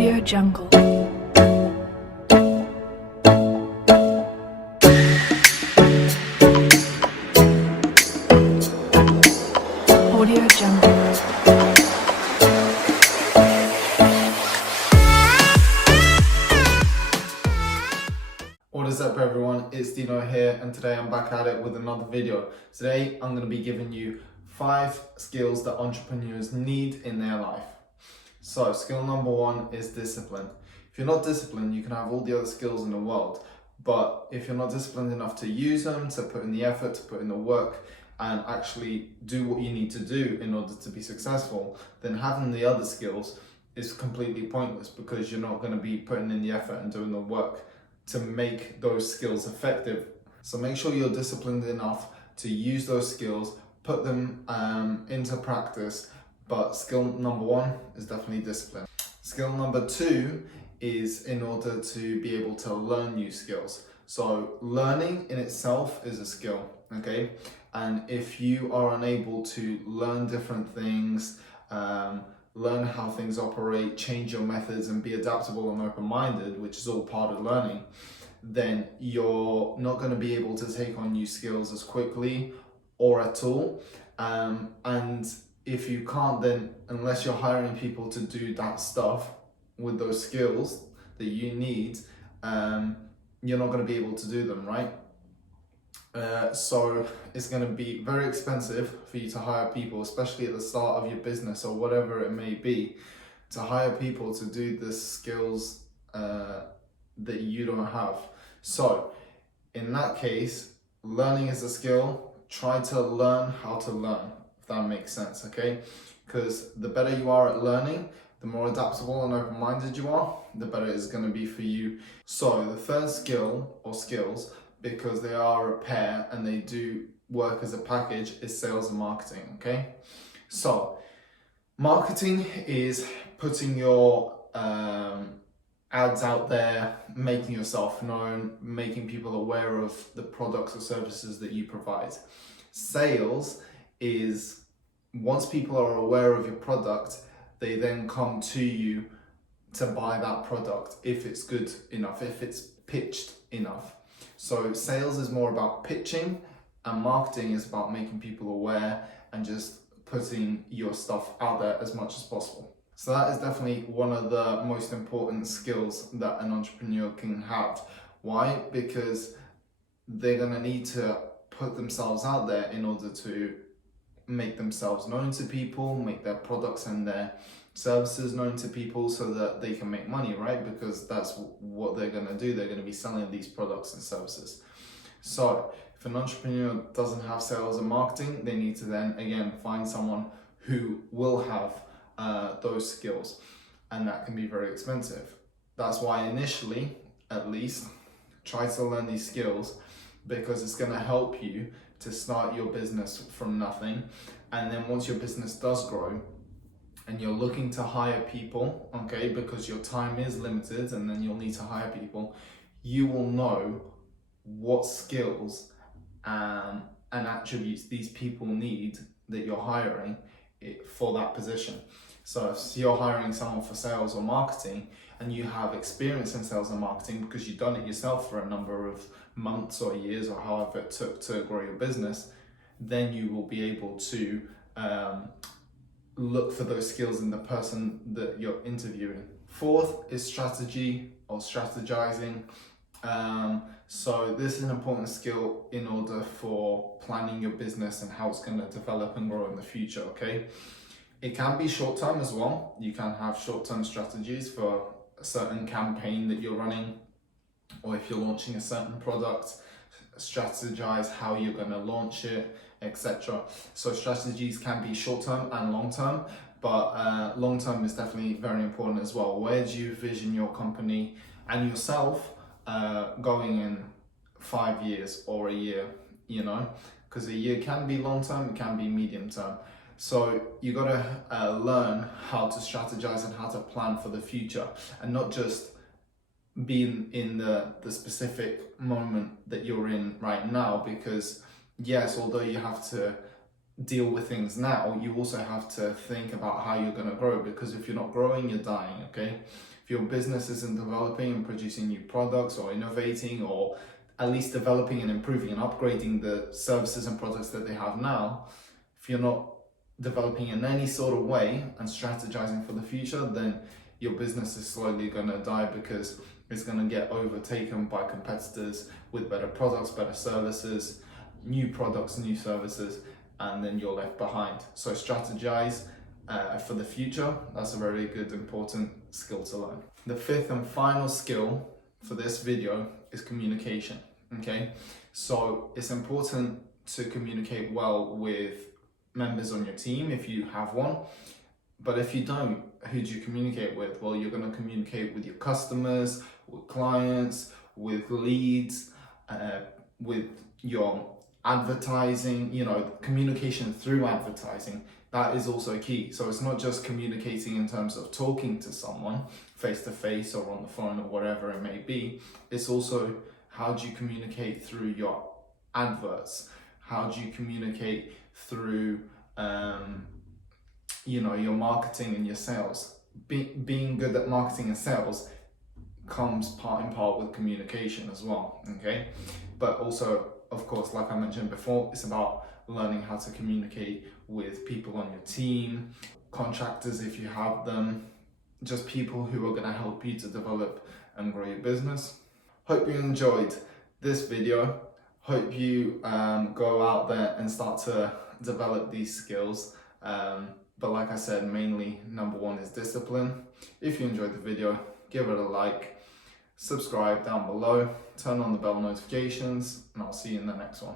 Audio Jungle. Audio Jungle. What is up everyone, it's Dino here and today I'm back at it with another video. Today I'm going to be giving you 5 skills that entrepreneurs need in their life. So skill number 1 is discipline. If you're not disciplined, you can have all the other skills in the world, but if you're not disciplined enough to use them, to put in the effort, to put in the work and actually do what you need to do in order to be successful, then having the other skills is completely pointless because you're not going to be putting in the effort and doing the work to make those skills effective. So make sure you're disciplined enough to use those skills, put them into practice, but skill number 1 is definitely discipline. Skill number 2 is in order to be able to learn new skills. So learning in itself is a skill, okay? And if you are unable to learn different things, learn how things operate, change your methods and be adaptable and open-minded, which is all part of learning, then you're not going to be able to take on new skills as quickly or at all. And if you can't, then unless you're hiring people to do that stuff with those skills that you need, you're not going to be able to do them, right? So it's going to be very expensive for you to hire people, especially at the start of your business or whatever it may be, to hire people to do the skills that you don't have. So in that case, learning is a skill. Try to learn how to learn, if that makes sense, okay? Because the better you are at learning, the more adaptable and open-minded you are, the better it's going to be for you. So the third skill or skills, because they are a pair and they do work as a package, is sales and marketing, okay? So marketing is putting your ads out there, making yourself known, making people aware of the products or services that you provide. Sales is once people are aware of your product, they then come to you to buy that product if it's good enough, if it's pitched enough. So sales is more about pitching and marketing is about making people aware and just putting your stuff out there as much as possible. So that is definitely one of the most important skills that an entrepreneur can have. Why? Because they're going to need to put themselves out there in order to make themselves known to people, make their products and their services known to people so that they can make money, right? Because that's what they're going to do. They're going to be selling these products and services. So if an entrepreneur doesn't have sales and marketing, they need to then again find someone who will have those skills, and that can be very expensive. That's why initially, at least, try to learn these skills, because it's going to help you to start your business from nothing. And then once your business does grow and you're looking to hire people, okay, because your time is limited and then you'll need to hire people, you will know what skills and attributes these people need that you're hiring for that position. So if you're hiring someone for sales or marketing and you have experience in sales and marketing because you've done it yourself for a number of months or years or however it took to grow your business, then you will be able to look for those skills in the person that you're interviewing. Fourth is strategy or strategizing. So this is an important skill in order for planning your business and how it's going to develop and grow in the future, okay? It can be short-term as well. You can have short-term strategies for a certain campaign that you're running, or if you're launching a certain product, strategize how you're going to launch it, etc. So strategies can be short-term and long-term, but long-term is definitely very important as well. Where do you vision your company and yourself going in 5 years or a year, you know? Because a year can be long-term, it can be medium-term. So you got to learn how to strategize and how to plan for the future, and not just be in the specific moment that you're in right now. Because yes, although you have to deal with things now, you also have to think about how you're going to grow, because if you're not growing, you're dying, okay? If your business isn't developing and producing new products or innovating, or at least developing and improving and upgrading the services and products that they have now, if you're not developing in any sort of way and strategizing for the future, then your business is slowly going to die, because it's going to get overtaken by competitors with better products, better services, new products, new services, and then you're left behind. So strategize for the future. That's a very good, important skill to learn. The fifth and final skill for this video is communication, okay? So it's important to communicate well with members on your team if you have one. But if you don't, who do you communicate with? Well, you're going to communicate with your customers, with clients, with leads, with your advertising, communication through advertising. That is also key. So it's not just communicating in terms of talking to someone face to face or on the phone or whatever it may be. It's also, how do you communicate through your adverts? How do you communicate through your marketing and your sales? Being good at marketing and sales comes part and part with communication as well, okay? But also, of course, like I mentioned before, it's about learning how to communicate with people on your team, contractors if you have them, just people who are going to help you to develop and grow your business. Hope you enjoyed this video. Hope you go out there and start to develop these skills. But like I said, mainly number one is discipline. If you enjoyed the video, give it a like, subscribe down below, turn on the bell notifications, and I'll see you in the next one.